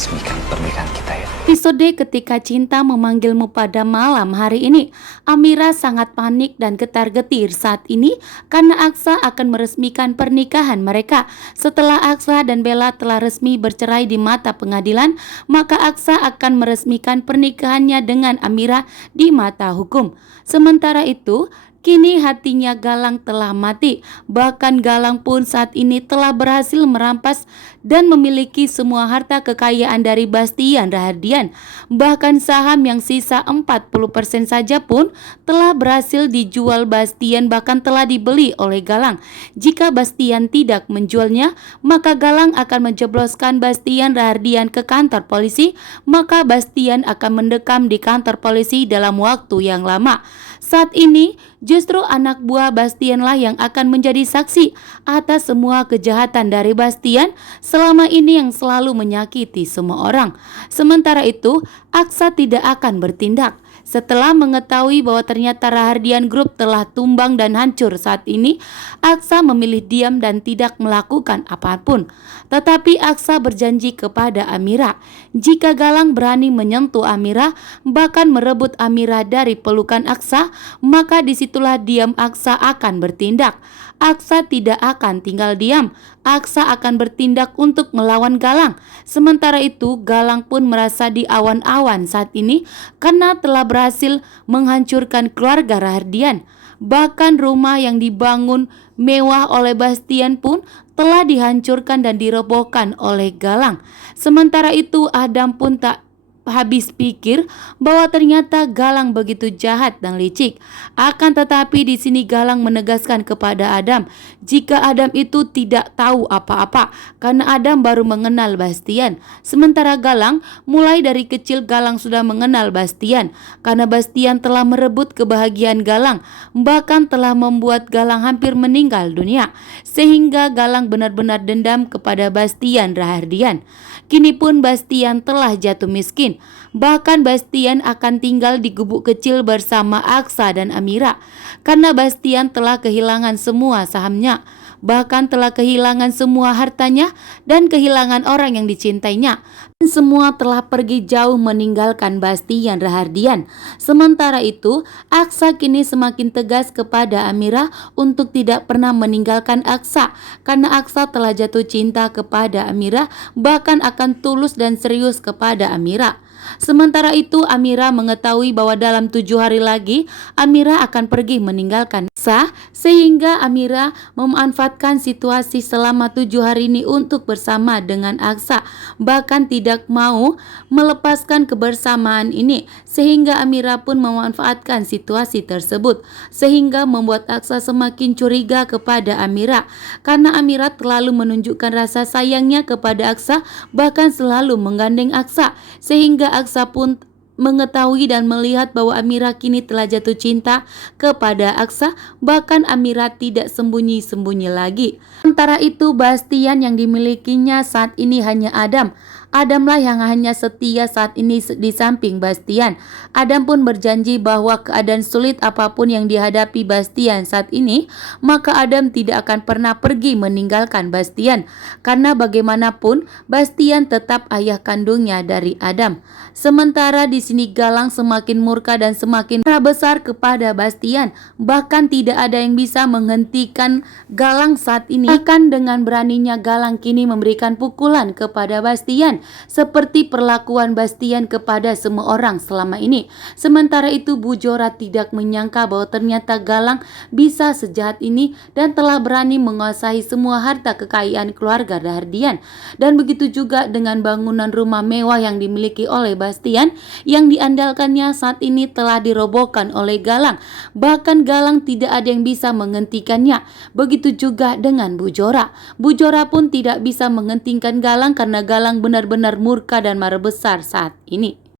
meresmikan pernikahan kita ya. Episode Ketika Cinta Memanggilmu pada malam hari ini, Amira sangat panik dan getar-getir saat ini karena Aksa akan meresmikan pernikahan mereka. Setelah Aksa dan Bella telah resmi bercerai di mata pengadilan, maka Aksa akan meresmikan pernikahannya dengan Amira di mata hukum. Sementara itu, kini hatinya Galang telah mati. Bahkan Galang pun saat ini telah berhasil merampas dan memiliki semua harta kekayaan dari Bastian Rahardian. Bahkan saham yang sisa 40% saja pun telah berhasil dijual Bastian, bahkan telah dibeli oleh Galang. Jika Bastian tidak menjualnya, maka Galang akan menjebloskan Bastian Rahardian ke kantor polisi. Maka Bastian akan mendekam di kantor polisi dalam waktu yang lama. Saat ini justru anak buah Bastianlah yang akan menjadi saksi atas semua kejahatan dari Bastian selama ini yang selalu menyakiti semua orang. Sementara itu, Aksa tidak akan bertindak. Setelah mengetahui bahwa ternyata Rahardian Group telah tumbang dan hancur saat ini, Aksa memilih diam dan tidak melakukan apapun. Tetapi Aksa berjanji kepada Amira, jika Galang berani menyentuh Amira, bahkan merebut Amira dari pelukan Aksa, maka disitulah diam Aksa akan bertindak. Aksa tidak akan tinggal diam. Aksa akan bertindak untuk melawan Galang. Sementara itu, Galang pun merasa di awan-awan saat ini karena telah berhasil menghancurkan keluarga Rahardian. Bahkan rumah yang dibangun mewah oleh Bastian pun telah dihancurkan dan dirobohkan oleh Galang. Sementara itu, Adam pun tak habis pikir bahwa ternyata Galang begitu jahat dan licik. Akan tetapi di sini Galang menegaskan kepada Adam jika Adam itu tidak tahu apa-apa karena Adam baru mengenal Bastian. Sementara Galang mulai dari kecil Galang sudah mengenal Bastian karena Bastian telah merebut kebahagiaan Galang, bahkan telah membuat Galang hampir meninggal dunia, sehingga Galang benar-benar dendam kepada Bastian Rahardian. Kini pun Bastian telah jatuh miskin. Bahkan Bastian akan tinggal di gubuk kecil bersama Aksa dan Amira karena Bastian telah kehilangan semua sahamnya, bahkan telah kehilangan semua hartanya dan kehilangan orang yang dicintainya. Semua telah pergi jauh meninggalkan Bastian Rahardian. Sementara itu, Aksa kini semakin tegas kepada Amira untuk tidak pernah meninggalkan Aksa karena Aksa telah jatuh cinta kepada Amira, bahkan akan tulus dan serius kepada Amira. Sementara itu, Amira mengetahui bahwa dalam 7 hari lagi Amira akan pergi meninggalkan Aksa, sehingga Amira memanfaatkan situasi selama 7 hari ini untuk bersama dengan Aksa, bahkan tidak mau melepaskan kebersamaan ini, sehingga Amira pun memanfaatkan situasi tersebut, sehingga membuat Aksa semakin curiga kepada Amira karena Amira terlalu menunjukkan rasa sayangnya kepada Aksa, bahkan selalu menggandeng Aksa, sehingga Aksa pun mengetahui dan melihat bahwa Amira kini telah jatuh cinta kepada Aksa, bahkan Amira tidak sembunyi-sembunyi lagi. Sementara itu, Bastian yang dimilikinya saat ini hanya Adam. Adamlah yang hanya setia saat ini di samping Bastian. Adam pun berjanji bahwa keadaan sulit apapun yang dihadapi Bastian saat ini, maka Adam tidak akan pernah pergi meninggalkan Bastian, karena bagaimanapun Bastian tetap ayah kandungnya dari Adam. Sementara di sini Galang semakin murka dan semakin marah besar kepada Bastian. Bahkan tidak ada yang bisa menghentikan Galang saat ini. Bahkan dengan beraninya Galang kini memberikan pukulan kepada Bastian, seperti perlakuan Bastian kepada semua orang selama ini. Sementara itu, Bu Jora tidak menyangka bahwa ternyata Galang bisa sejahat ini dan telah berani menguasai semua harta kekayaan keluarga Rahardian. Dan begitu juga dengan bangunan rumah mewah yang dimiliki oleh Bastian yang diandalkannya saat ini telah dirobohkan oleh Galang. Bahkan Galang tidak ada yang bisa menghentikannya. Begitu juga dengan Bu Jora. Bu Jora pun tidak bisa menghentikan Galang karena Galang benar-benar murka dan marah besar saat ini.